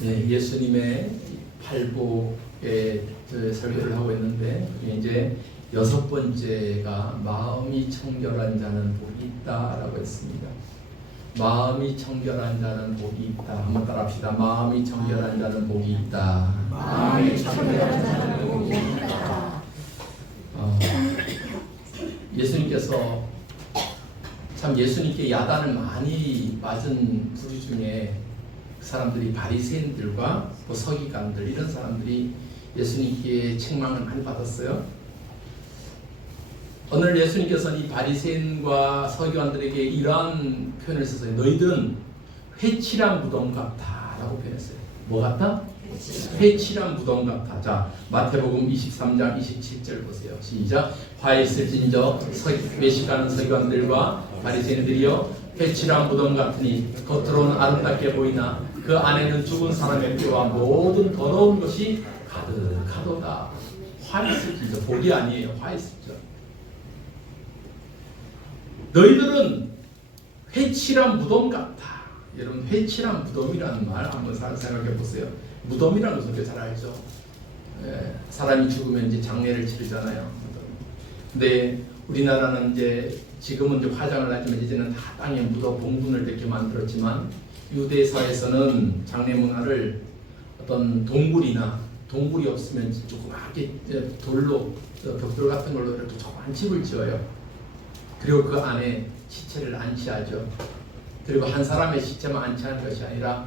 네, 예수님의 팔복의 설교를 하고 있는데 이제 6번째가 마음이 청결한 자는 복이 있다라고 했습니다. 마음이 청결한 자는 복이 있다. 한번 따라합시다. 마음이 청결한 자는 복이 있다. 마음이 청결한 자는 복이 있다. 예수님께서 참 예수님께 야단을 많이 맞은 부류 중에 그 사람들이 바리새인들과 또 서기관들 이런 사람들이 예수님께 책망을 많이 받았어요. 오늘 예수님께서는 이 바리새인과 서기관들에게 이러한 표현을 썼어요. 너희들은 회칠한 무덤 같다라고 표현했어요. 뭐 같다? 회칠한 무덤 같아. 자, 마태복음 23장 27절 보세요. 시작. 화 있을진저 외식하는 서기관들과 바리새인들이여 회칠한 무덤 같으니 겉으로는 아름답게 보이나 그 안에는 죽은 사람의 뼈와 모든 더러운 것이 가득하도다. 화 있을진저 복이 아니에요. 화 있을진저. 너희들은 회칠한 무덤 같아. 여러분 회칠한 무덤이라는 말 한번 생각해 보세요. 무덤이라는 것은 우리가 잘 알죠. 사람이 죽으면 이제 장례를 치르잖아요. 근데 우리나라는 이제 지금은 이제 화장을 하지만 이제는 다 땅에 묻어 봉분을 이렇게 만들었지만 유대사에서는 장례 문화를 어떤 동굴이 없으면 조그맣게 돌로 벽돌 같은 걸로 이렇게 조그만 집을 지어요. 그리고 그 안에 시체를 안치하죠. 그리고 한 사람의 시체만 안치하는 것이 아니라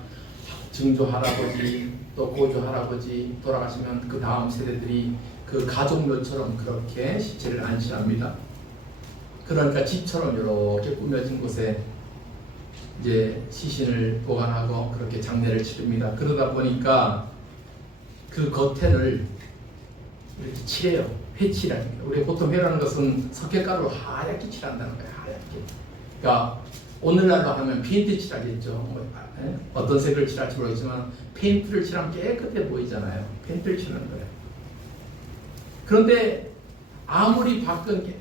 증조 할아버지 또 고조 할아버지 돌아가시면 그 다음 세대들이 그 가족묘처럼 그렇게 시체를 안치합니다. 그러니까 집처럼 이렇게 꾸며진 곳에 이제 시신을 보관하고 그렇게 장례를 치릅니다. 그러다 보니까 그 겉에를 이렇게 칠해요. 회칠하는 거예요. 우리 보통 회라는 것은 석회가루로 하얗게 칠한다는 거예요. 하얗게. 그러니까 오늘날로 하면 페인트 칠하겠죠. 어떤 색을 칠할지 모르겠지만 페인트를 칠하면 깨끗해 보이잖아요. 페인트를 칠하는 거예요. 그런데 아무리 밖은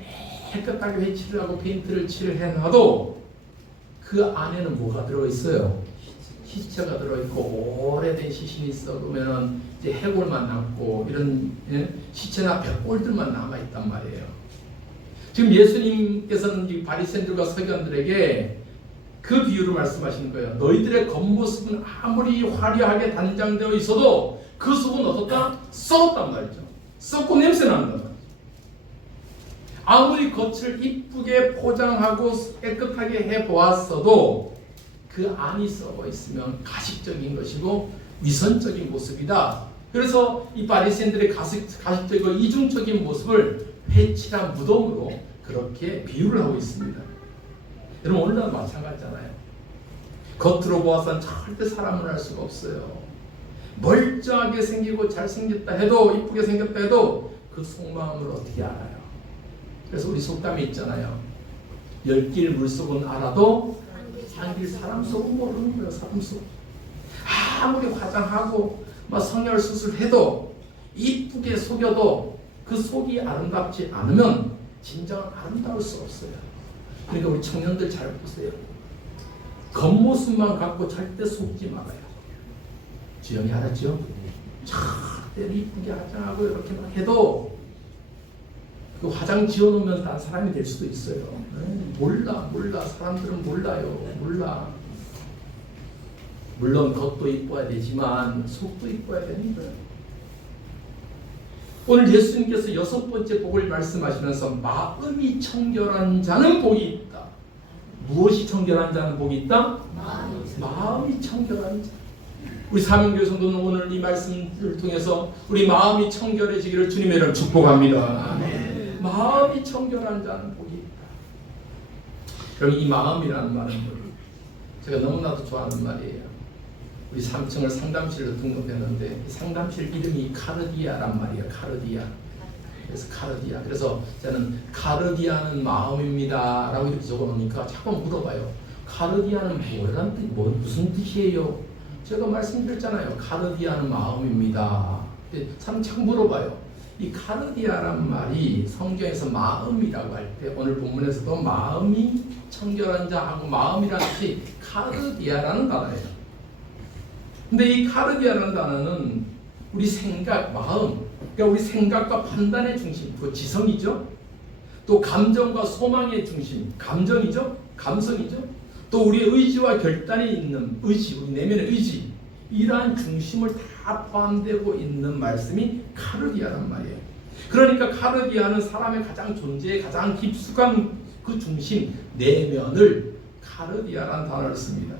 깨끗하게 회칠을 하고 페인트를 칠을 해놔도 그 안에는 뭐가 들어있어요? 시체가 들어있고 오래된 시신이 있어. 그러면 이제 해골만 남고 이런 시체나 벽골들만 남아있단 말이에요. 지금 예수님께서는 이 바리새인들과 서기관들에게 그 비유를 말씀하시는 거예요. 너희들의 겉모습은 아무리 화려하게 단장되어 있어도 그 속은 어떻다? 썩었단 말이죠. 썩고 냄새 난단 말이죠. 아무리 겉을 이쁘게 포장하고 깨끗하게 해보았어도 그 안이 썩어 있으면 가식적인 것이고 위선적인 모습이다. 그래서 이 바리새인들의 가식적이고 이중적인 모습을 회칠한 무덤으로 그렇게 비유를 하고 있습니다. 여러분 오늘도 마찬가지잖아요. 겉으로 보아서는 절대 사람을 알 수가 없어요. 멀쩡하게 생기고 잘생겼다 해도 이쁘게 생겼다 해도 그 속마음을 어떻게 알아요? 그래서 우리 속담이 있잖아요. 10길 물속은 알아도 한길 사람 속은 모르는 거예요. 사람 속. 아무리 화장하고 막 성열 수술해도 이쁘게 속여도 그 속이 아름답지 않으면 진정한 아름다울 수 없어요. 그러니까 우리 청년들 잘 보세요. 겉모습만 갖고 절대 속지 말아요. 주영이 알았죠? 절대 이쁘게 화장하고 이렇게 막 해도 그 화장 지어놓으면 다 사람이 될 수도 있어요. 몰라. 사람들은 몰라. 물론 겉도 이뻐야 되지만 속도 이뻐야 되는 거예요. 오늘 예수님께서 6번째 복을 말씀하시면서 마음이 청결한 자는 복이 있다. 무엇이 청결한 자는 복이 있다? 마음이 청결한 자. 우리 사명교회 성도는 오늘 이 말씀을 통해서 우리 마음이 청결해지기를 주님의 이름으로 축복합니다. 아멘. 마음이 청결한 자는 복이 있다. 그럼 이 마음이라는 말은 뭐예요? 제가 너무나도 좋아하는 말이에요. 우리 3층을 상담실로 등록했는데 상담실 이름이 카르디아란 말이에요. 카르디아. 그래서 카르디아. 그래서 저는 카르디아는 마음입니다 라고 이렇게 적어놓으니까 자꾸 물어봐요. 카르디아는 무슨 뜻이에요? 제가 말씀드렸잖아요. 카르디아는 마음입니다. 사람 자꾸 물어봐요. 이 카르디아란 말이 성경에서 마음이라고 할 때 오늘 본문에서도 마음이 청결한 자하고 마음이라는 뜻이 카르디아라는 단어예요. 근데 이 카르디아라는 단어는 우리 생각, 마음, 그러니까 우리 생각과 판단의 중심, 그 지성이죠. 또 감정과 소망의 중심, 감정이죠. 감성이죠. 또 우리의 의지와 결단이 있는 의지, 우리 내면의 의지, 이러한 중심을 다 포함되고 있는 말씀이 카르디아란 말이에요. 그러니까 카르디아는 사람의 가장 존재의 가장 깊숙한 그 중심, 내면을 카르디아라는 단어를 씁니다.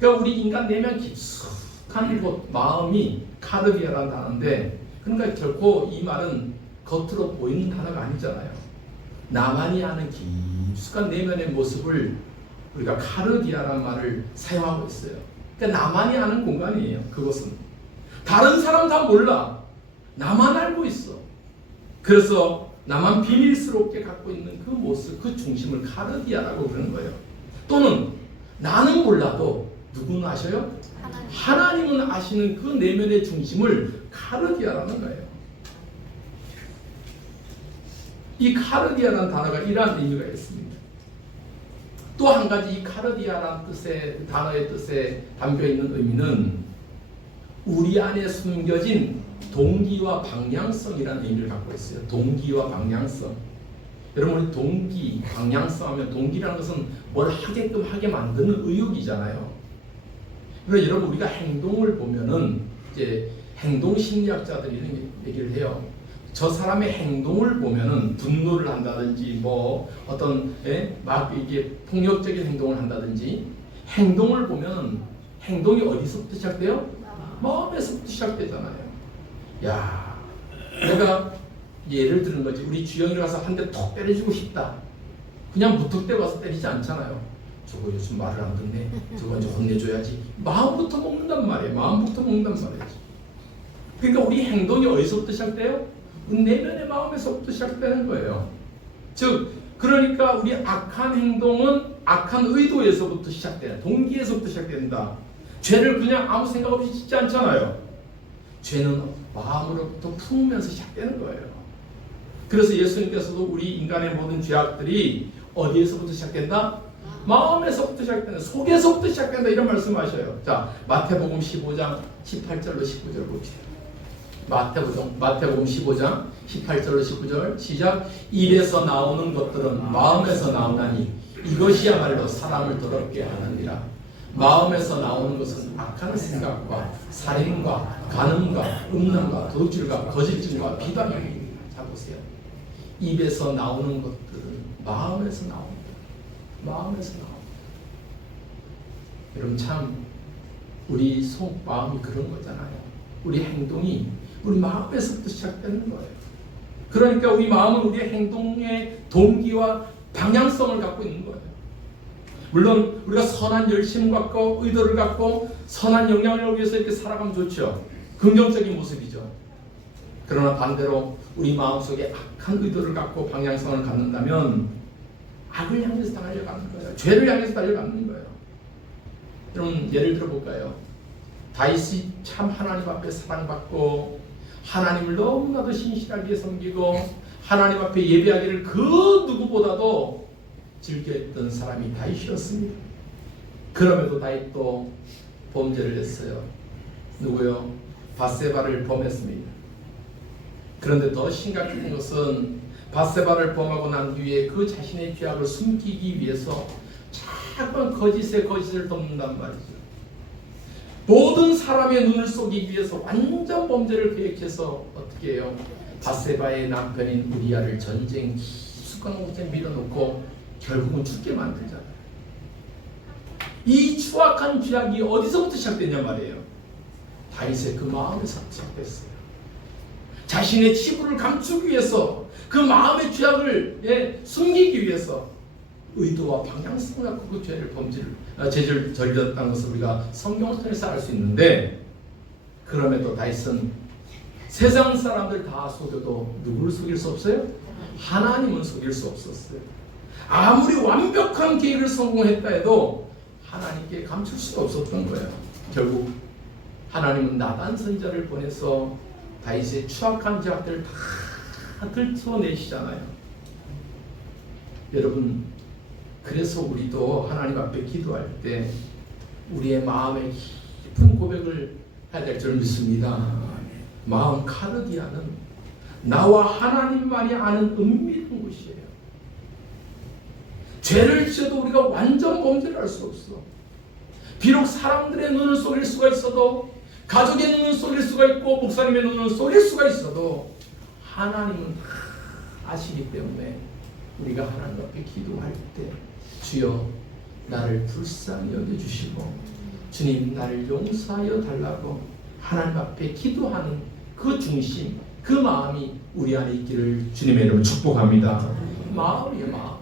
그러니까 우리 인간 내면 깊숙한 곳, 마음이 카르디아라는 단어인데, 그러니까 결코 이 말은 겉으로 보이는 단어가 아니잖아요. 나만이 아는 깊숙한 내면의 모습을 우리가 카르디아라는 말을 사용하고 있어요. 그러니까 나만이 아는 공간이에요. 그것은 다른 사람 다 몰라. 나만 알고 있어. 그래서 나만 비밀스럽게 갖고 있는 그 모습, 그 중심을 카르디아라고 그러는 거예요. 또는 나는 몰라도 누구는 아셔요? 하나님은 아시는 그 내면의 중심을 카르디아라는 거예요. 이 카르디아라는 단어가 이러한 의미가 있습니다. 또 한 가지 이 카르디아라는 뜻의 단어의 뜻에 담겨 있는 의미는 우리 안에 숨겨진 동기와 방향성이라는 의미를 갖고 있어요. 동기와 방향성. 여러분, 우리 동기, 방향성 하면 동기라는 것은 뭘 하게끔 하게 만드는 의욕이잖아요. 그래서 여러분, 우리가 행동을 보면은 이제 행동 심리학자들이 이런 얘기를 해요. 저 사람의 행동을 보면은 분노를 한다든지 뭐 어떤 막 이게 폭력적인 행동을 한다든지, 행동을 보면 행동이 어디서부터 시작돼요? 마음에서부터 시작되잖아요. 야, 내가 예를 드는 거지. 우리 주영이를 가서 한 대 톡 때려주고 싶다. 그냥 무턱대고 가서 때리지 않잖아요. 저거 요즘 말을 안 듣네. 저거 이제 혼내줘야지. 마음부터 먹는단 말이에요. 마음부터 먹는단 말이지. 그러니까 우리 행동이 어디서부터 시작돼요? 내면의 마음에서부터 시작되는 거예요. 즉, 그러니까 우리 악한 행동은 악한 의도에서부터 시작돼요. 동기에서부터 시작된다. 죄를 그냥 아무 생각 없이 짓지 않잖아요. 죄는 마음으로부터 품으면서 시작되는 거예요. 그래서 예수님께서도 우리 인간의 모든 죄악들이 어디에서부터 시작된다? 마음에서부터 시작된다. 속에서부터 시작된다. 이런 말씀하셔요. 자, 마태복음 15장 18절로 19절 봅시다. 마태복음 15장 18절로 19절 시작. 입에서 나오는 것들은 마음에서 나오나니 이것이야말로 사람을 더럽게 하느니라. 마음에서 나오는 것은 악한 생각과 살인과 간음과 음란과 도둑질과 거짓증과 비방입니다. 자 보세요. 입에서 나오는 것들은 마음에서 나옵니다. 마음에서 나옵니다. 여러분, 참 우리 속 마음이 그런 거잖아요. 우리 행동이 우리 마음에서부터 시작되는 거예요. 그러니까 우리 마음은 우리의 행동의 동기와 방향성을 갖고 있는 거예요. 물론 우리가 선한 열심 갖고 의도를 갖고 선한 영향력을 위해서 이렇게 살아가면 좋죠. 긍정적인 모습이죠. 그러나 반대로 우리 마음속에 악한 의도를 갖고 방향성을 갖는다면 악을 향해서 달려가는 거예요. 죄를 향해서 달려가는 거예요. 여러분, 예를 들어 볼까요? 다윗이 참 하나님 앞에 사랑받고 하나님을 너무나도 신실하게 섬기고 하나님 앞에 예배하기를 그 누구보다도 즐겨했던 사람이 다윗이었습니다. 그럼에도 다윗도 범죄를 했어요. 누구요? 바세바를 범했습니다. 그런데 더 심각한 것은 바세바를 범하고 난 뒤에 그 자신의 죄악을 숨기기 위해서 자꾸 거짓을 덮는단 말이죠. 모든 사람의 눈을 쏘기 위해서 완전 범죄를 계획해서 어떻게 해요? 바세바의 남편인 우리아를 전쟁 깊숙한 곳에 밀어놓고 결국은 죽게 만들잖아요. 이 추악한 죄악이 어디서부터 시작됐냐 말이에요. 다윗의 그 마음에서부터 시작됐어요. 자신의 치부를 감추기 위해서, 그 마음의 죄악을 숨기기 위해서 의도와 방향성을 갖고 그 죄를 저질렀다는 것을 우리가 성경을 통해서 알 수 있는데, 그럼에도 다윗은 세상 사람들 다 속여도 누구를 속일 수 없어요? 하나님은 속일 수 없었어요. 아무리 완벽한 계획을 성공했다 해도 하나님께 감출 수가 없었던 거예요. 결국 하나님은 나단 선지자를 보내서 다윗의 추악한 죄악들을 다 들춰내시잖아요. 여러분, 그래서 우리도 하나님 앞에 기도할 때 우리의 마음의 깊은 이런 고백을 해야 될 줄 믿습니다. 마음 카르디아는 나와 하나님만이 아는 은밀한 곳이에요. 죄를 지어도 우리가 완전 범죄를 할 수 없어. 비록 사람들의 눈을 속일 수가 있어도, 가족의 눈을 속일 수가 있고, 목사님의 눈을 속일 수가 있어도 하나님은 아시기 때문에 우리가 하나님 앞에 기도할 때 주여 나를 불쌍히 여겨주시고 주님 나를 용서하여 달라고 하나님 앞에 기도하는 그 중심, 그 마음이 우리 안에 있기를 주님의 이름으로 축복합니다. 마음이에요, 마음.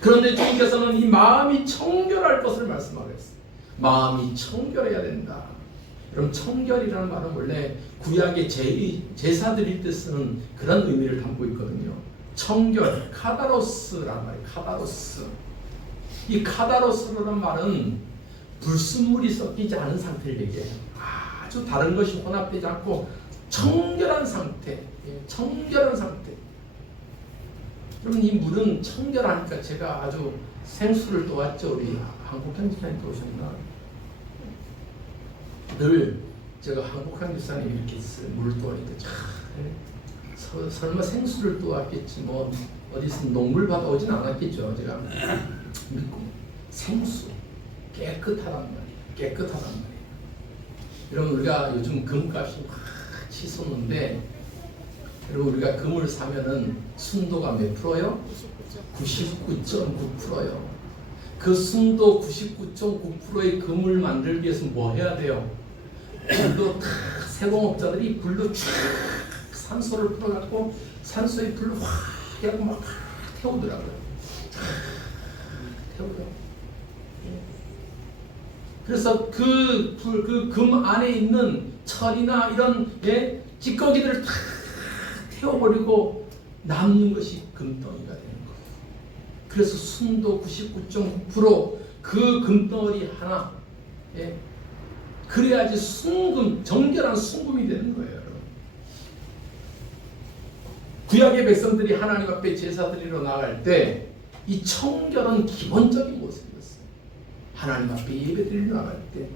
그런데 주님께서는 이 마음이 청결할 것을 말씀하셨어요. 마음이 청결해야 된다. 그럼 청결이라는 말은 원래 구약의 제사드릴 때 쓰는 그런 의미를 담고 있거든요. 청결, 카다로스라는 말이에요. 카다로스. 이 카다로스라는 말은 불순물이 섞이지 않은 상태를 얘기해요. 아주 다른 것이 혼합되지 않고 청결한 상태. 청결한 상태. 그러면 이 물은 청결하니까 제가 아주 생수를 떠왔죠. 우리 한국현 집사님 떠오셨나? 늘 제가 한국현 집사님 이렇게 물을 떠오니까 설마 생수를 떠왔겠지 뭐 어디서 녹물 받아오진 않았겠죠. 제가 믿고 생수 깨끗하단 말이에요. 깨끗하단 말이에요. 여러분 우리가 요즘 금값이 막 치솟는데 여러분 우리가 금을 사면은 순도가 몇 프로요? 99.9%요. 그 순도 99.9%의 금을 만들기 위해서 뭐 해야 돼요? 불로 탁 세공업자들이 불로 쭉 산소를 풀어갖고 산소에 불로 확 해갖고 막 태우더라고요. 태우죠. 그래서 그 금 안에 있는 철이나 이런 찌꺼기들을 탁 태워버리고 남는 것이 금덩이가 되는 거예요. 그래서 순도 99.9% 그 금덩어리 하나, 그래야지 순금, 정결한 순금이 되는 거예요. 여러분. 구약의 백성들이 하나님 앞에 제사 드리러 나갈 때 이 청결은 기본적인 모습이었어요. 하나님 앞에 예배 드리러 나갈 때.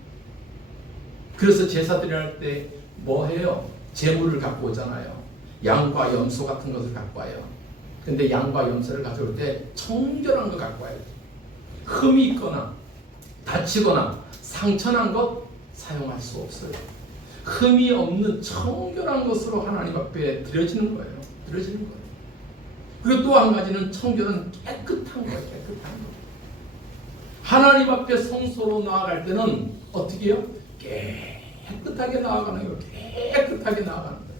그래서 제사 드리러 할 때 뭐 해요? 제물을 갖고 오잖아요. 양과 염소 같은 것을 갖고 와요. 근데 양과 염소를 가져올 때 청결한 거 갖고 와요. 흠이 있거나 다치거나 상처난 것 사용할 수 없어요. 흠이 없는 청결한 것으로 하나님 앞에 드려지는 거예요. 드려지는 거예요. 그리고 또 한 가지는 청결은 깨끗한 거예요. 깨끗한 거. 하나님 앞에 성소로 나아갈 때는 어떻게 해요? 깨끗하게 나아가는 거예요. 깨끗하게 나아가는 거예요.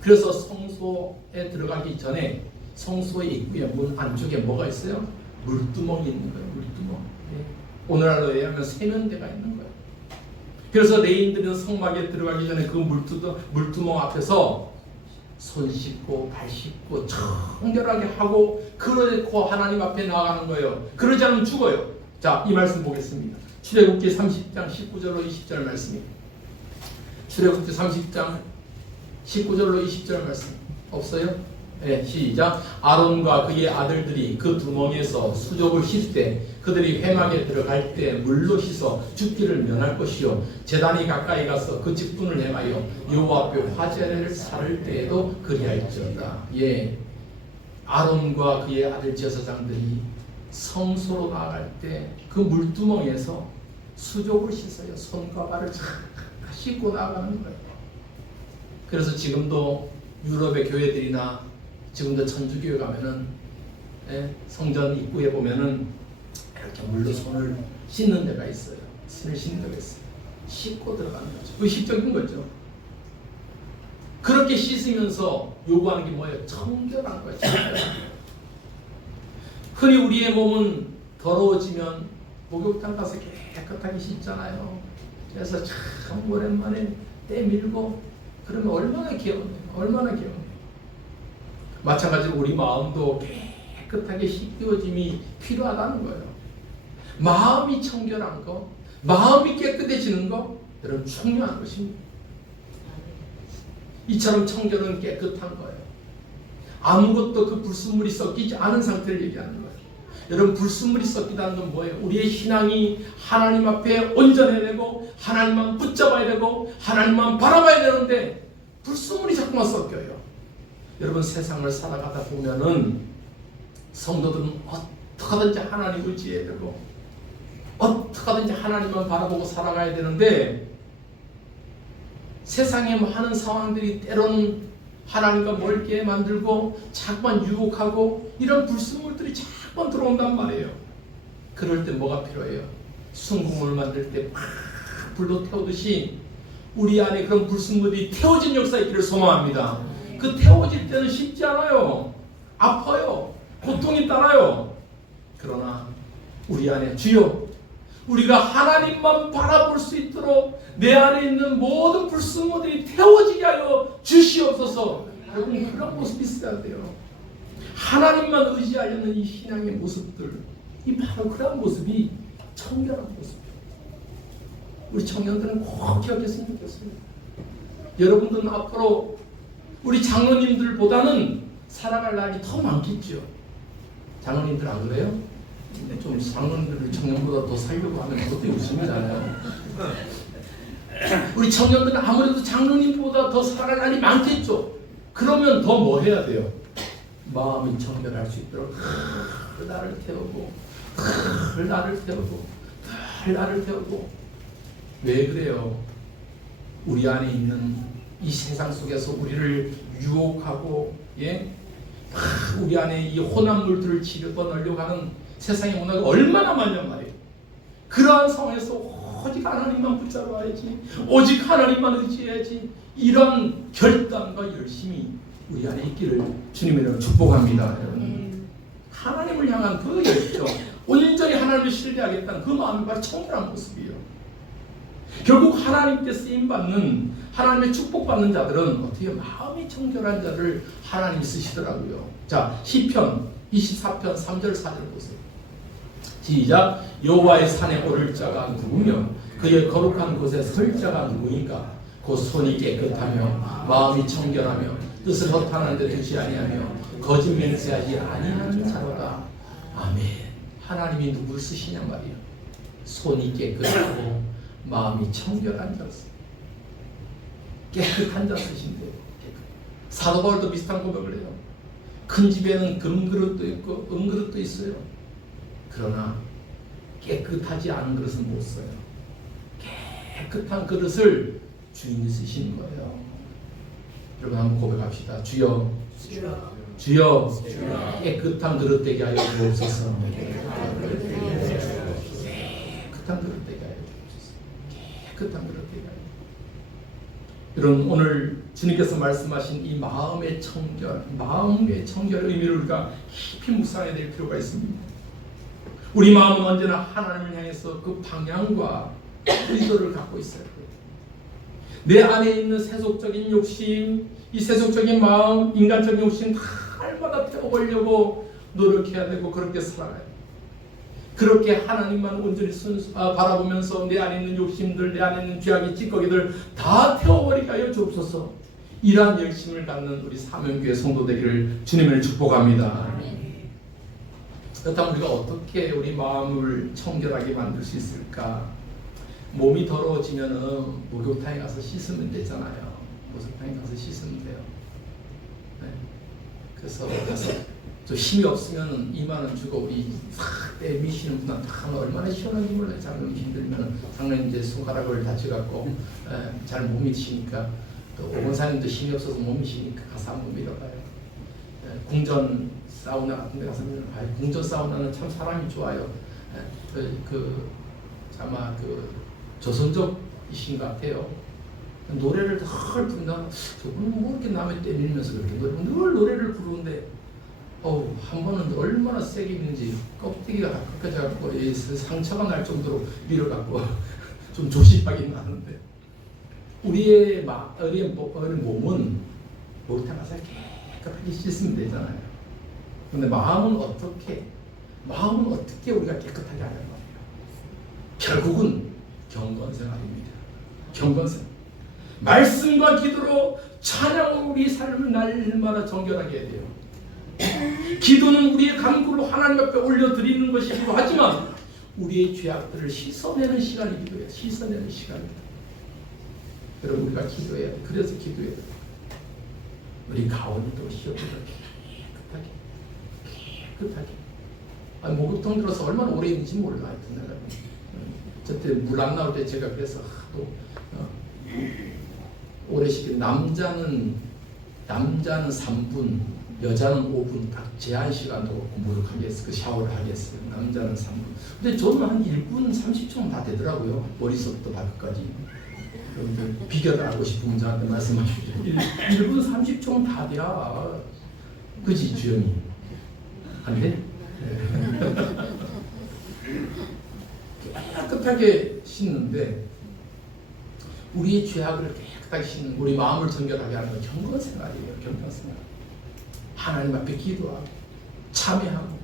그래서 성소에 들어가기 전에 성소의 입구에 문 안쪽에 뭐가 있어요? 물두멍이 있는 거예요. 물두멍. 오늘날로 얘기하면 세면대가 있는 거예요. 그래서 레인들은 성막에 들어가기 전에 그 물두멍 앞에서 손 씻고 발 씻고 청결하게 하고 그러고 하나님 앞에 나아가는 거예요. 그러지 않으면 죽어요. 자, 이 말씀 보겠습니다. 출애굽기 30장 19절로 20절 말씀입니다. 출애굽기 30장 19절로 20절 말씀 없어요? 네, 시작. 아론과 그의 아들들이 그 두멍에서 수족을 씻을 때 그들이 회막에 들어갈 때 물로 씻어 죽기를 면할 것이요 제단이 가까이 가서 그 직분을 행하여 여호와 앞에 화제를 살을 때에도 그리할지어다. 예, 아론과 그의 아들 제사장들이 성소로 나아갈 때 그 물두멍에서 수족을 씻어요. 손과 발을 씻고 나아가는 거예요. 그래서 지금도 유럽의 교회들이나 지금도 천주교회 가면은 성전 입구에 보면은 이렇게 물로 손을 씻는 데가 있어요. 손을 씻는 데가 있어요. 씻고 들어가는 거죠. 의식적인 거죠. 그렇게 씻으면서 요구하는 게 뭐예요? 청결한 거예요. 청결한 거예요. 흔히 우리의 몸은 더러워지면 목욕탕 가서 깨끗하게 씻잖아요. 그래서 참 오랜만에 때 밀고 그러면 얼마나 개운해요. 얼마나 개운해요. 마찬가지로 우리 마음도 깨끗하게 씻겨짐이 필요하다는 거예요. 마음이 청결한 거, 마음이 깨끗해지는 거, 여러분 중요한 것입니다. 이처럼 청결은 깨끗한 거예요. 아무것도 그 불순물이 섞이지 않은 상태를 얘기하는 거예요. 여러분 불순물이 섞이다는 건 뭐예요? 우리의 신앙이 하나님 앞에 온전해야 되고 하나님만 붙잡아야 되고 하나님만 바라봐야 되는데 불순물이 자꾸만 섞여요. 여러분 세상을 살아가다 보면은 성도들은 어떻게든지 하나님을 의지해야 되고 어떻게든지 하나님만 바라보고 살아가야 되는데 세상에 많은 상황들이 때로는 하나님과 멀게 만들고 자꾸만 유혹하고 이런 불순물들이 자꾸만 들어온단 말이에요. 그럴 때 뭐가 필요해요? 순금을 만들 때 막 불로 태우듯이 우리 안에 그런 불순물이 태워진 역사의 길을 소망합니다. 그 태워질 때는 쉽지 않아요. 아파요. 고통이 따라요. 그러나 우리 안에 주여 우리가 하나님만 바라볼 수 있도록 내 안에 있는 모든 불순물들이 태워지게 하여 주시옵소서. 여러분 그런 모습이 있어야 돼요. 하나님만 의지하려는 이 신앙의 모습들, 이 바로 그런 모습이 청결한 모습이에요. 우리 청년들은 꼭 기억했으면 좋겠습니다. 여러분들은 앞으로 우리 장로님들보다는 살아갈 날이 더 많겠죠. 장로님들 안 그래요? 좀 장로님들 청년보다 더 살려고 하면 그것도 욕심이잖아요. 우리 청년들은 아무래도 장로님보다 더 살아갈 날이 많겠죠. 그러면 더 뭐 해야 돼요? 마음이 청결할 수 있도록 나를 태우고 나를 태우고 나를 태우고. 왜 그래요? 우리 안에 있는 이 세상 속에서 우리를 유혹하고 우리 안에 이 혼합물들을 집어넣으려고 하는 세상의 문화가 얼마나 많냔 말이에요. 그러한 상황에서 오직 하나님만 붙잡아야지, 오직 하나님만 의지해야지, 이런 결단과 열심이 우리 안에 있기를 주님의 이름으로 축복합니다. 하나님을 향한 그 열정, 온전히 하나님을 신뢰하겠다는 그 마음이 바로 청결한 모습이에요. 결국 하나님께 쓰임받는, 하나님의 축복받는 자들은 어떻게 마음이 청결한 자를 하나님이 쓰시더라고요. 자, 시편 24편 3절 4절 보세요. 시작. 여호와의 산에 오를 자가 누구며 그의 거룩한 곳에 설 자가 누구인가? 곧 손이 깨끗하며 마음이 청결하며 뜻을 허탄한 데 두지 아니하며 거짓 맹세하지 아니하는 자로다. 아멘. 하나님이 누구를 쓰시냐 말이에요. 손이 깨끗하고 마음이 청결한 자 쓰. 깨끗한 자 쓰신대요. 사도 바울도 비슷한 고백을 해요. 큰 집에는 금그릇도 있고 은그릇도 있어요. 그러나 깨끗하지 않은 그릇은 못 써요. 깨끗한 그릇을 주인이 쓰시는 거예요. 여러분 한번 고백합시다. 주여, 주여, 깨끗한 그릇 되게 하여 주옵소서. 깨끗한 그릇 되게 하여 주옵소서. 깨끗한 그릇 되게 하여. 여러분 오늘 주님께서 말씀하신 이 마음의 청결, 마음의 청결의 의미를 우리가 깊이 묵상해야 될 필요가 있습니다. 우리 마음은 언제나 하나님을 향해서 그 방향과 의도를 갖고 있어야 돼요. 내 안에 있는 세속적인 욕심, 이 세속적인 마음, 인간적인 욕심 날마다 태워보려고 노력해야 되고 그렇게 살아가야 돼요. 그렇게 하나님만 온전히 바라보면서 내 안에 있는 욕심들, 내 안에 있는 죄악의 찌꺼기들 다 태워버리게 하여 주옵소서. 이러한 열심을 갖는 우리 사명교회 성도 되기를 주님을 축복합니다. 그렇다면 우리가 어떻게 우리 마음을 청결하게 만들 수 있을까? 몸이 더러워지면은 목욕탕에 가서 씻으면 되잖아요. 목욕탕에 가서 씻으면 돼요. 네. 그래서 가서 좀 힘이 없으면 2만 원 주고 우리 싹 빼미시는 분한테 얼마나 시원한지 몰라요. 장로님 힘들면 장로님 이제 손가락을 다쳐갖고 잘 못 미시니까 또 오건사님도 힘이 없어서 못 미시니까 가서 한번 밀어봐요. 궁전 사우나 같은 데 가서 밀어봐요. 궁전 사우나는 참 사람이 좋아요. 아마 조선족이신 것 같아요. 노래를 늘 부른다. 저분은 뭐 이렇게 남의 때밀면서 그렇게 늘 노래를 부르는데 한 번은 얼마나 세게 있는지 껍데기가 다 꺾여져갖고 상처가 날 정도로 밀어갖고 좀 조심하긴 하는데 우리의 몸은 목욕탕 가서 깨끗하게 씻으면 되잖아요. 근데 마음은 어떻게 우리가 깨끗하게 하는 거예요? 결국은 경건생활입니다. 경건생활. 말씀과 기도로 찬양으로 우리 삶을 날마다 정결하게 해야 돼요. 기도는 우리의 간구로 하나님 앞에 올려드리는 것이기도 하지만 우리의 죄악들을 씻어내는 시간이기도 해요. 씻어내는 시간입니다. 여러분 우리가 기도해야 돼. 그래서 기도해야 돼. 우리 가온이도 시험보다 깨끗하게 목욕탕 들어서 얼마나 오래 있는지 몰라. 하여튼 내가 저때 물 안 나올 때 제가 그래서 하도 오래 시킨 남자는 3분, 여자는 5분 딱 제한 시간으로 공부를 하겠어요. 그 샤워를 하겠어요. 남자는 3분. 근데 저는 한 1분 30초면 다 되더라고요. 머리부터 발끝까지. 그럼 비결을 알고 싶으면 저한테 말씀하십시오. 1분 30초면 다 돼야. 그지 주영이? 안 돼? 깨끗하게 씻는데 우리의 죄악을 깨끗하게 씻는 우리 마음을 정결하게 하는 건 경건생활이에요. 경건생활. 하나님 앞에 기도하고 참회하고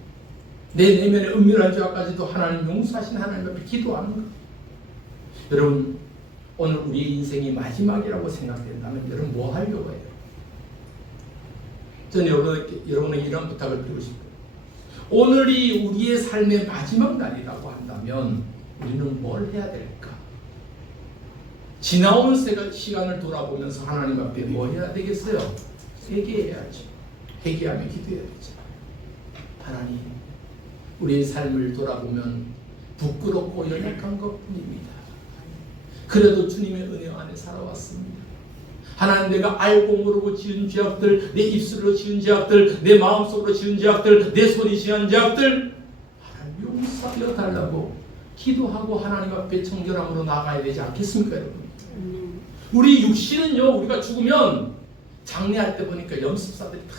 내 내면의 은밀한 죄악까지도 하나님 용서하신 하나님 앞에 기도하는 것. 여러분 오늘 우리의 인생이 마지막이라고 생각된다면 여러분 뭐 하려고 해요? 저는 여러분에게 이런 부탁을 드리고 싶어요. 오늘이 우리의 삶의 마지막 날이라고 한다면 우리는 뭘 해야 될까? 지나온 시간을 돌아보면서 하나님 앞에 뭐 해야 되겠어요? 회개해야죠. 회개하며 기도해야 되죠. 하나님, 우리의 삶을 돌아보면 부끄럽고 연약한 것뿐입니다. 그래도 주님의 은혜 안에 살아왔습니다. 하나님, 내가 알고 모르고 지은 죄악들, 내 입술로 지은 죄악들, 내 마음속으로 지은 죄악들, 내 손이 지은 죄악들 하나님 용서하여 달라고 기도하고 하나님 앞에 정결함으로 나가야 되지 않겠습니까, 여러분? 우리 육신은요, 우리가 죽으면 장례할 때 보니까 염습사들이 다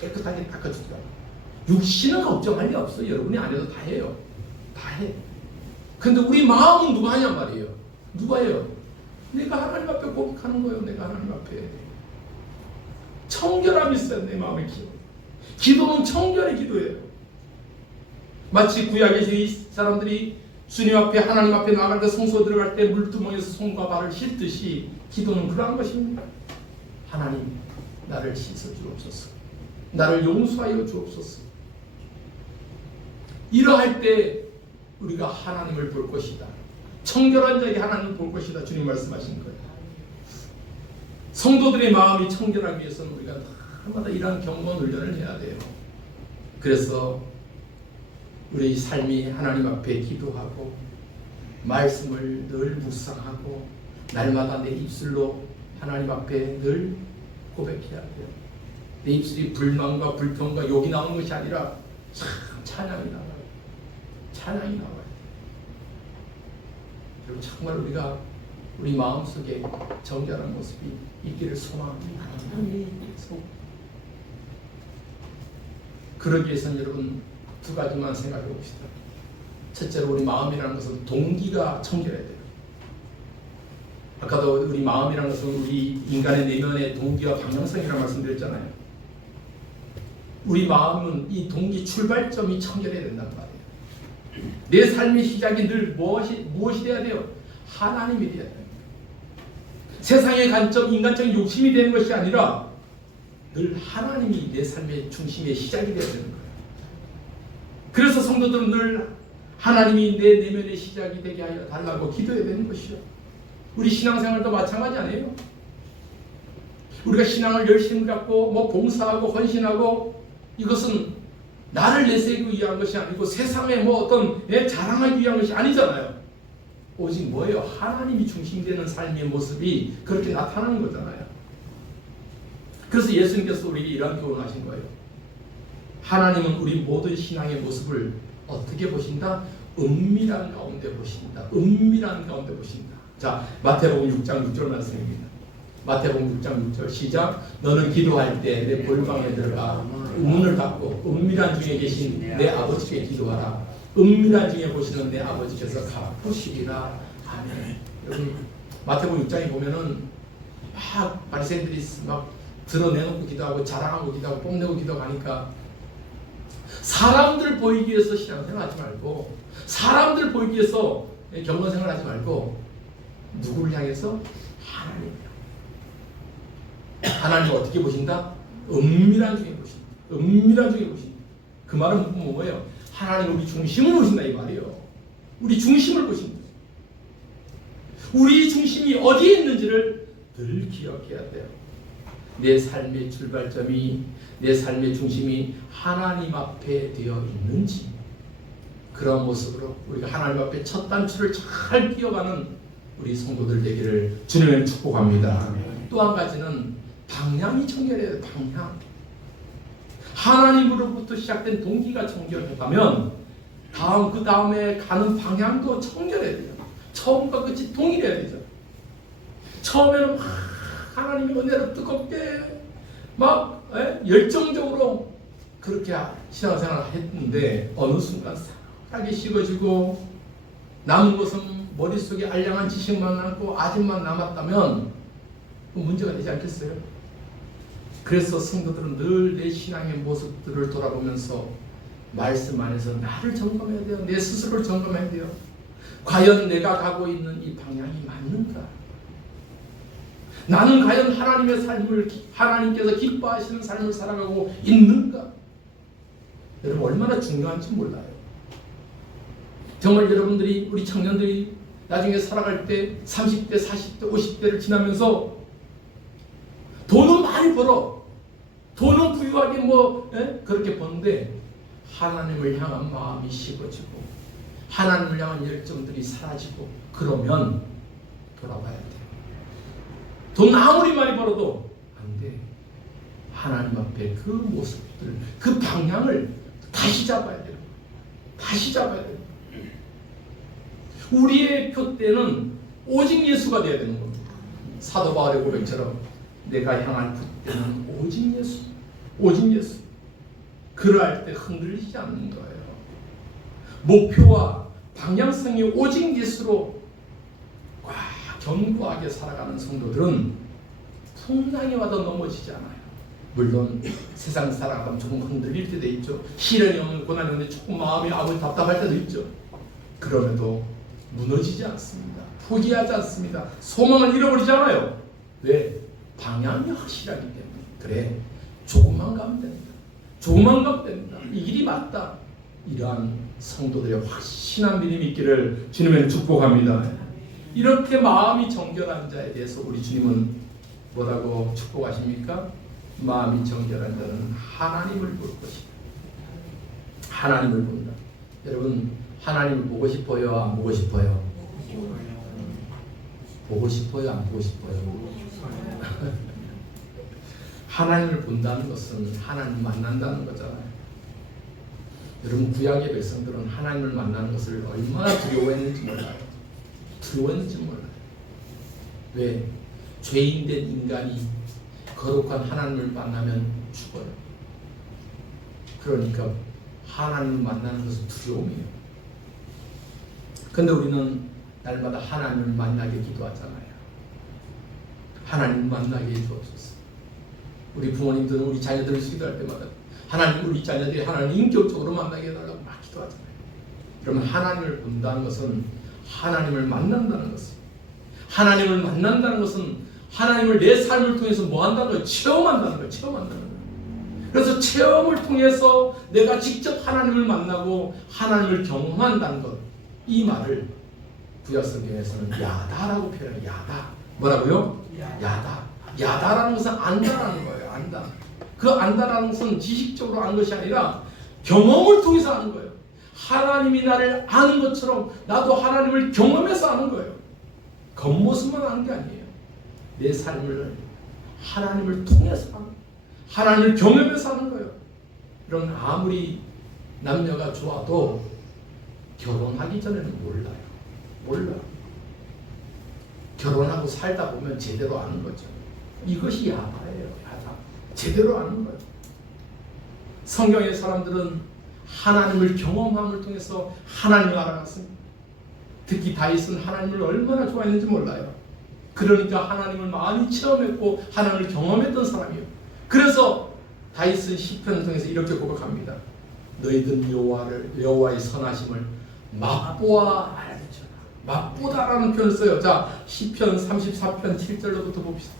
깨끗하게 닦아주더라고요. 육신은 걱정할 리 없어요. 여러분이 안 해도 다 해요. 다 해. 근데 우리 마음은 누가 하냔 말이에요. 누가 해요? 내가 하나님 앞에 고백하는 거예요. 내가 하나님 앞에. 청결함이 있어야 내 마음의 기도. 기도는 청결의 기도예요. 마치 구약에서 이 사람들이 주님 앞에 하나님 앞에 나갈 때 성소 들어갈 때 물두멍에서 손과 발을 씻듯이 기도는 그러한 것입니다. 하나님 나를 씻어 주옵소서. 나를 용서하여 주옵소서. 이러할 때 우리가 하나님을 볼 것이다. 청결한 자에게 하나님을 볼 것이다. 주님 말씀하신 거예요. 성도들의 마음이 청결하기 위해서는 우리가 날마다 이러한 경건 훈련을 해야 돼요. 그래서 우리 삶이 하나님 앞에 기도하고 말씀을 늘 묵상하고 날마다 내 입술로 하나님 앞에 늘 고백해야 돼요. 내 입술이 불만과 불평과 욕이 나오는 것이 아니라 참 찬양이 나와요. 찬양이 나와요. 그리고 정말 우리가 우리 마음속에 정결한 모습이 있기를 소망합니다. 그러기 위해서는 여러분 두 가지만 생각해 봅시다. 첫째로 우리 마음이라는 것은 동기가 청결해야 돼요. 아까도 우리 마음이라는 것은 우리 인간의 내면의 동기와 방향성이라고 말씀드렸잖아요. 우리 마음은 이 동기 출발점이 청결해야 된단 말이에요. 내 삶의 시작이 늘 무엇이 돼야 돼요? 하나님이 돼야 돼요. 세상의 관점, 인간적인 욕심이 되는 것이 아니라 늘 하나님이 내 삶의 중심의 시작이 되어야 되는 거예요. 그래서 성도들은 늘 하나님이 내 내면의 시작이 되게 하여 달라고 기도해야 되는 것이죠. 우리 신앙생활도 마찬가지 아니에요? 우리가 신앙을 열심히 갖고 봉사하고 헌신하고 이것은 나를 내세우기 위한 것이 아니고 세상에 어떤 자랑하기 위한 것이 아니잖아요. 오직 뭐예요? 하나님이 중심되는 삶의 모습이 그렇게 나타나는 거잖아요. 그래서 예수님께서 우리에게 이러한 교훈을 하신 거예요. 하나님은 우리 모든 신앙의 모습을 어떻게 보신다? 은밀한 가운데 보신다. 은밀한 가운데 보신다. 자, 마태복음 6장 6절 말씀입니다. 마태복음 6장 6절 시작. 너는 기도할 때 내 골방에 들어가 문을 닫고 은밀한 중에 계신 내 아버지께 기도하라. 은밀한 중에 보시는 내 아버지께서 갚으시리라. 아멘. 여러분 마태복음 6장에 보면은 막 바리새인들이 막 드러내놓고 기도하고 자랑하고 기도하고 뽐내고 기도하니까 사람들 보이기 위해서 신앙생활 하지 말고 사람들 보이기 위해서 경건생활 하지 말고 누구를 향해서? 하나님. 하나님 어떻게 보신다? 은밀한 중에 보신다. 은밀한 중에 보신다. 그 말은 뭐예요? 하나님 우리 중심을 보신다 이 말이에요. 우리 중심을 보신다. 우리 중심이 어디에 있는지를 늘 기억해야 돼요. 내 삶의 출발점이, 내 삶의 중심이 하나님 앞에 되어 있는지, 그런 모습으로 우리가 하나님 앞에 첫 단추를 잘 끼워가는 우리 성도들 되기를 주님을 축복합니다. 또 한 가지는 방향이 청결해야 돼요. 방향. 하나님으로부터 시작된 동기가 청결하다면 그 다음에 가는 방향도 청결해야 돼요. 처음과 끝이 동일해야 되죠. 처음에는 막 하나님의 은혜로 뜨겁게 막 열정적으로 그렇게 신앙생활을 했는데 어느 순간 살이 식어지고 남은 것은 머릿속에 알량한 지식만 남고 아직만 남았다면 문제가 되지 않겠어요? 그래서 성도들은 늘 내 신앙의 모습들을 돌아보면서 말씀 안에서 나를 점검해야 돼요. 내 스스로를 점검해야 돼요. 과연 내가 가고 있는 이 방향이 맞는가? 나는 과연 하나님의 삶을, 하나님께서 기뻐하시는 삶을 살아가고 있는가? 여러분 얼마나 중요한지 몰라요. 정말 여러분들이, 우리 청년들이 나중에 살아갈 때 30대, 40대, 50대를 지나면서 돈은 많이 벌어. 돈은 부유하게 그렇게 버는데 하나님을 향한 마음이 식어지고 하나님을 향한 열정들이 사라지고 그러면 돌아봐야 돼요. 돈 아무리 많이 벌어도 안 돼. 하나님 앞에 그 모습들, 그 방향을 다시 잡아야 돼요. 다시 잡아야 돼요. 우리의 표대는 오직 예수가 되어야 되는 겁니다. 사도 바울의 고백처럼 내가 향한 표대는 오직 예수, 오직 예수. 그러할 때 흔들리지 않는 거예요. 목표와 방향성이 오직 예수로 견고하게 살아가는 성도들은 풍랑이 와도 넘어지지 않아요. 물론 세상 살아가면 조금 흔들릴 때도 있죠. 시련이 오면 고난이 오는데 조금 마음이 아무리 답답할 때도 있죠. 그럼에도 무너지지 않습니다. 포기하지 않습니다. 소망을 잃어버리지 않아요. 왜? 방향이 확실하기 때문에. 그래, 조금만 가면 된다. 조금만 가면 된다. 이 길이 맞다. 이러한 성도들의 확신한 믿음이 있기를 주님의 축복합니다. 이렇게 마음이 정결한 자에 대해서 우리 주님은 뭐라고 축복하십니까? 마음이 정결한 자는 하나님을 볼 것이다. 하나님을 본다. 여러분 하나님을 보고 싶어요? 안 보고 싶어요? 보고 싶어요? 안 보고 싶어요? 하나님을 본다는 것은 하나님을 만난다는 거잖아요. 여러분 구약의 백성들은 하나님을 만나는 것을 얼마나 두려워했는지 몰라요. 두려웠는지 몰라요. 왜? 죄인된 인간이 거룩한 하나님을 만나면 죽어요. 그러니까 하나님을 만나는 것은 두려움이에요. 그런데 우리는 날마다 하나님을 만나게 기도하잖아요. 하나님을 만나게 해주옵소서. 우리 부모님들은 우리 자녀들을 기도할 때마다 하나님, 우리 자녀들이 하나님 인격적으로 만나게 해달라고 막 기도하잖아요. 그러면 하나님을 본다는 것은 하나님을 만난다는 것은, 하나님을 만난다는 것은 하나님을 내 삶을 통해서 뭐 한다는 거예요? 체험한다는 거예요. 체험한다는 거예요. 그래서 체험을 통해서 내가 직접 하나님을 만나고 하나님을 경험한다는 것, 이 말을 구약성경에서는 야다라고 표현해요. 야다. 뭐라고요? 야다. 야다라는 것은 안다라는 거예요. 안다. 그 안다라는 것은 지식적으로 아는 것이 아니라 경험을 통해서 아는 거예요. 하나님이 나를 아는 것처럼 나도 하나님을 경험해서 아는 거예요. 겉모습만 아는 게 아니에요. 내 삶을 하나님을 통해서 아는 거예요. 하나님을 경험해서 아는 거예요. 이런 아무리 남녀가 좋아도 결혼하기 전에는 몰라요. 몰라. 결혼하고 살다 보면 제대로 아는 거죠. 이것이 야다예요. 야다. 제대로 아는 거예요. 성경의 사람들은 하나님을 경험함을 통해서 하나님을 알아갔습니다. 특히 다윗은 하나님을 얼마나 좋아했는지 몰라요. 그러니까 하나님을 많이 체험했고 하나님을 경험했던 사람이에요. 그래서 다윗은 시편을 통해서 이렇게 고백합니다. 너희들 여호와의 선하심을 맛보아 알지어다. 맛보다라는 표현을 써요. 자, 시편 34편 7절로부터 봅시다.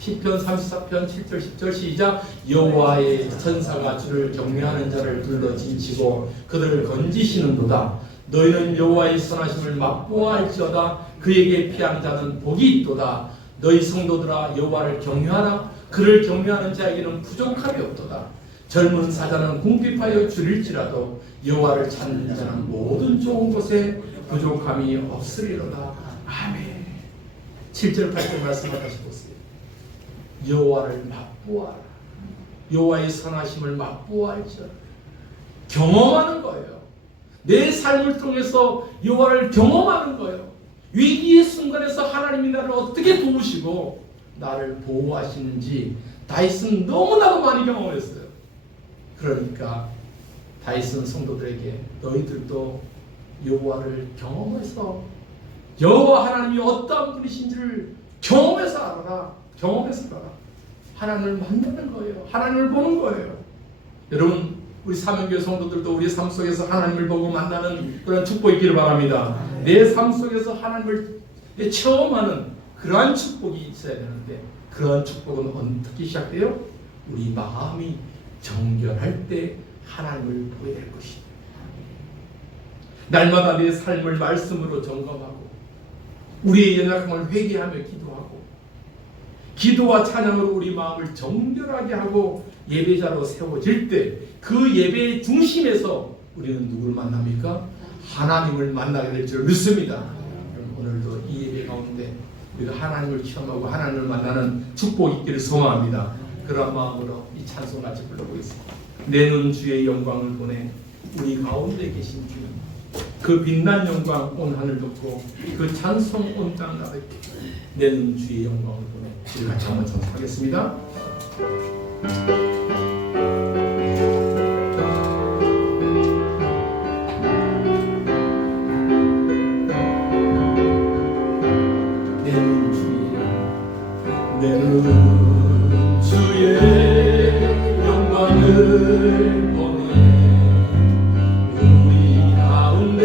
시편 34편 7절 10절 시작. 여호와의 천사가 주를 경외하는 자를 둘러 진치고 그들을 건지시는도다. 너희는 여호와의 선하심을 맛보아할지어다. 그에게 피한 자는 복이 있도다. 너희 성도들아 여호와를 경외하라. 그를 경외하는 자에게는 부족함이 없도다. 젊은 사자는 궁핍하여 줄일지라도 여호와를 찾는 자는 모든 좋은 것에 부족함이 없으리로다. 아멘. 7절 8절 말씀을 다시 보세요. 여호와를 맛보아라. 여호와의 선하심을 맛보아할지어다. 경험하는 거예요. 내 삶을 통해서 여호와를 경험하는 거예요. 위기의 순간에서 하나님이 나를 어떻게 도우시고 나를 보호하시는지 다윗은 너무나도 많이 경험했어요. 그러니까 다윗은 성도들에게 너희들도 여호와를 경험해서 여호와 하나님이 어떠한 분이신지를 경험해서 알아라. 경험해서 알아라. 하나님을 만나는 거예요. 하나님을 보는 거예요. 여러분 우리 사명교회 성도들도 우리 삶 속에서 하나님을 보고 만나는 그런 축복이 있기를 바랍니다. 내 삶 속에서 하나님을 체험하는 그러한 축복이 있어야 되는데 그러한 축복은 어떻게 시작돼요? 우리 마음이 정결할 때 하나님을 보게 될 것입니다. 날마다 내 삶을 말씀으로 점검하고 우리의 연약함을 회개하며 기도하고 기도와 찬양으로 우리 마음을 정결하게 하고 예배자로 세워질 때 그 예배의 중심에서 우리는 누구를 만납니까? 하나님을 만나게 될 줄 믿습니다. 오늘도 이 예배 가운데 우리가 하나님을 체험하고 하나님을 만나는 축복이 있기를 소망합니다. 그런 마음으로 이 찬송 같이 불러보겠습니다. 내 눈 주의 영광을 보내 우리 가운데 계신 주님 그 빛난 영광 온 하늘 덮고 그 찬송 온 땅 나르게 내 눈 주의 영광을 보내 우리 같이 한번 찬송하겠습니다. 내 눈 주의 영광을 보내 우리 가운데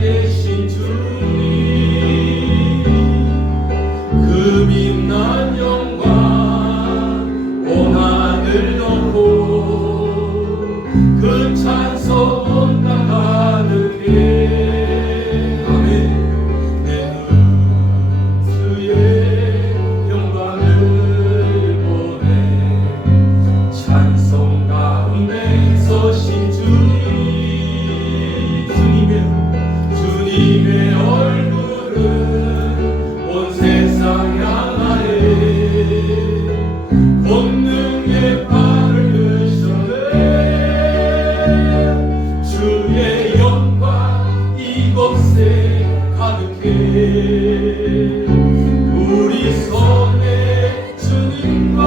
계신 주님 그 빛난 영광 온 하늘 덮고 그 찬송 온 땅 가득해 우리 손에 주님과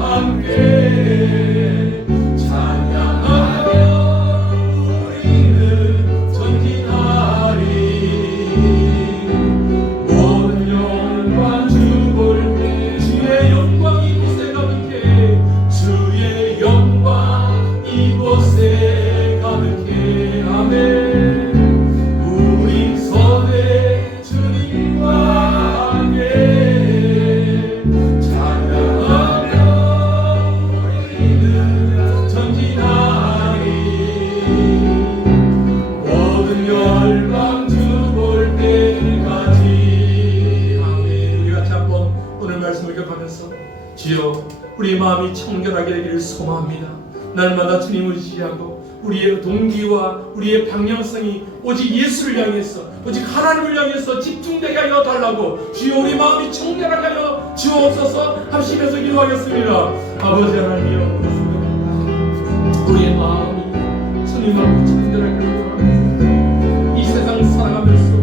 함께 찬양하며 우리는 전진하리 모든 영광 주 볼 때 주의 영광 이곳에 가득해 주의 영광 이곳에 가득해 아멘. 주여 우리 마음이 청결하게 되기를 소망합니다. 날마다 주님을 의지하고 우리의 동기와 우리의 방향성이 오직 예수를 향해서 오직 하나님을 향해서 집중되게 하여 달라고 주여 우리 마음이 청결하게 하여 주옵소서 합심해서 기도하겠습니다. 아버지 하나님이여 우리의 마음이 주님 앞에 청결하게 하여 이 세상 살아가면서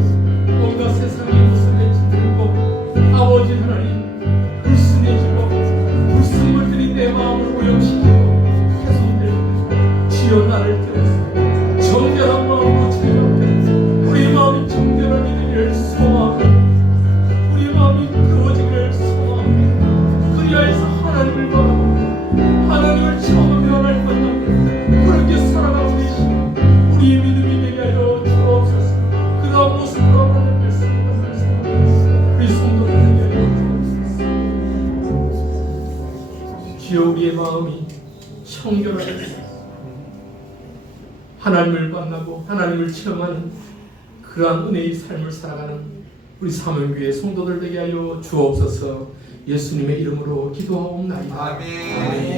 뭔가 세상의 모습에 짙고 아버지 하나님 내 마음을 오염시키고 훼손되고 주여 나를 깨우사 정결한 마음으로 주여 우리 마음이 정결하게 되기를 소망합니다. 우리 마음이 깨워지기를 소망합니다. 그리하여서 하나님을 바라고 하나님을 처음하며 하나님 만나고 그렇게 살아가고 계신 우리의 믿음이 되게 하여 주옵소서. 그러한 모습으로 하나님 말씀을 우리 성도들에게 하여 주옵소서. 주여 우리의 마음이 청결하게 하나님을 만나고 하나님을 체험하는 그러한 은혜의 삶을 살아가는 우리 사명교회 성도들 되게 하여 주옵소서. 예수님의 이름으로 기도하옵나이다. 아멘.